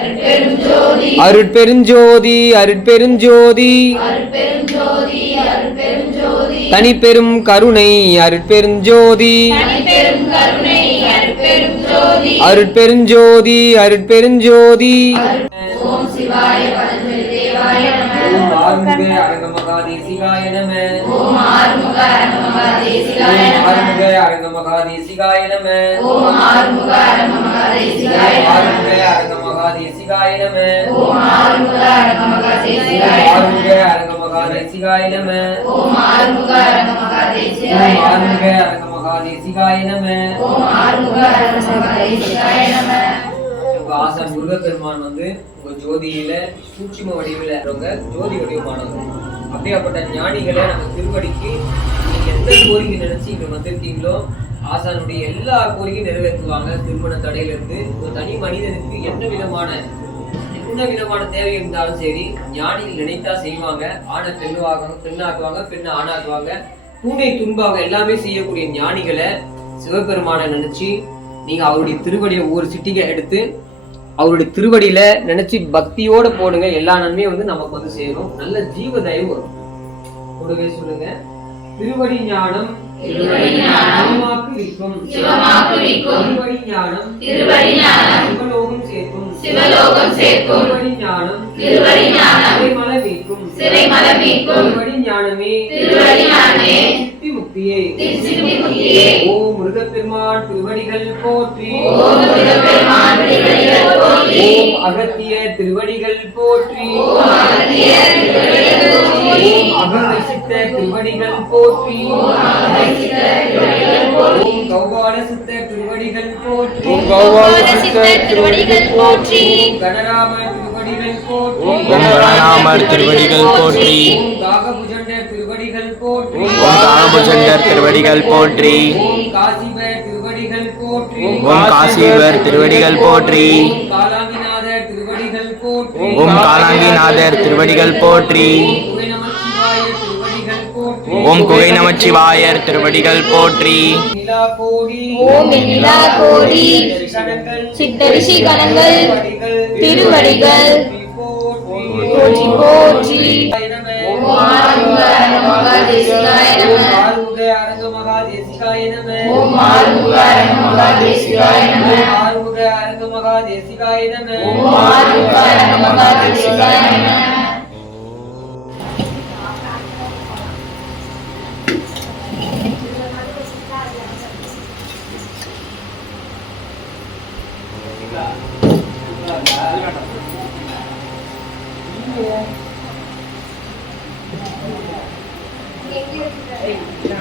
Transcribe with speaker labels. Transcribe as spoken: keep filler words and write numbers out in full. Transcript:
Speaker 1: அருட்பெருஞ்சோதி அருட்பெருஞ்சோதி தனிப்பெரும் கருணை அருட்பெருஞ்சோதி அருட்பெருஞ்சோதி அருட்பெருஞ்சோதி. ஓம் சிவாய தேவாய நமः. ஓம் ஆறுமுக அரங்கமகா தேசிகாய நமः. ஓம் ஆறுமுக அரங்கமகா தேசிகாய நமः. ஆறுமுக அரங்கமகா தேசிகாய நமः. ஓம் ஆறுமுக அரங்கமகா தேசிகாய நமः. ஆறுமுக அரங்கமகா தேசிகாய நமः. ஓம் ஆறுமுக அரங்கமகா தேசிகாய நமः. ஆறுமுக அரங்கமகா தேசிகாய நமः. ஓம் ஆறுமுக அரங்கமகா தேசிகாய நமः. ஆறுமுக அரங்கமகா தேசிகாய நமः. ஓம் ஆறுமுக அரங்கமகா தேசிகாய நமः. ஆசான் முருகப்பெருமான் வந்து உங்க ஜோதியில சூட்சும வடிவில் ஜோதி வடிவமானவர். அப்படியாப்பட்ட ஞானிகளை நம்ம திருவடிக்கு நீங்க எந்த கோரிக்கை நினைச்சு இங்க வந்திருக்கீங்களோ ஆசானுடைய எல்லா கோரிக்கையும் நிறைவேற்றுவாங்க. திருமண தடையில இருந்து ஒரு தனி மனிதனுக்கு என்ன விதமான என்ன விதமான தேவை இருந்தாலும் சரி ஞானிகள் நினைத்தா செய்வாங்க. ஆணை பெண்ணுவாங்க, பெண்ணாக்குவாங்க, பெண்ணை ஆணாக்குவாங்க, பூனை துன்பாக எல்லாமே செய்யக்கூடிய ஞானிகளை சிவபெருமானை நினைச்சு நீங்க அவருடைய திருவடியை ஒவ்வொரு சிட்டிகை எடுத்து அவருடைய திருவடியில நினைச்சு பக்தியோட போடுங்க. எல்லா நன்மையும் வந்து நமக்கு வந்து சேரும். நல்ல ஜீவ தயவு வரும். கூடவே சொல்லுங்க, திருவடி ஞானம் திருவடி ஞானம் சிவலோகம் சேர்க்கும் சிவலோகம் சேர்க்கும் திருவடி ஞானம் திருவடி ஞானம் சிறைமல மீட்கும் சிறைமல மீட்கும் திருவடி ஞானமே திருவடி ஞானமே சித்தி முக்தியே சித்தி முக்தியே. ஓம் முருகப்பெருமான் திருவடிகள் போற்றி. ஓம் முருகப்பெருமான் திருவடிகள் போற்றி. ஓம் அகத்திய திருவடிகள் போற்றி. ஓம் அகத்திய திருவடிகள் போற்றி. ஓம் அகவசித்த திருவடிகள் போற்றி. ஓம் அகவசித்த திருவடிகள் போற்றி. ஓம் கௌபால சித்த திருவடிகள் போற்றி. ஓம் கௌபால சித்த திருவடிகள் போற்றி. ஓம் கணராம திருவடிகள் போற்றி. ஓம் கணராமர் திருவடிகள் போற்றி. ஓம் காகபுஜண்டர் திருவடிகள் போற்றி. ஓம் காகபுஜண்டர் திருவடிகள் போற்றி. ஓம் காசிவர் திருவடிகள் போற்றி. ஓம் காசிவர் திருவடிகள் போற்றி. ஓம் காலாங்கிநாதர் திருவடிகள் போற்றி. ஓம் காலாங்கிநாதர் திருவடிகள் போற்றி. ஓம் குகை நமச்சிவாயர் திருவடிகள் போற்றி. ஓம் நிலா கோடி சித்தரிஷி கணங்கள் திருவடிகள் போற்றி போற்றி. ஓம் ஆறுமுக அரங்கமகா தேசிகாய நமः. ஆறுமுக அரங்கமகா தேசிகாய நமः. ஓம் ஆறுமுக அரங்கமகா தேசிகாய நமः. ஆறுமுக அரங்கமகா தேசிகாய நமः. ஓம் ஆறுமுக அரங்கமகா தேசிகாய நமः. Thank you.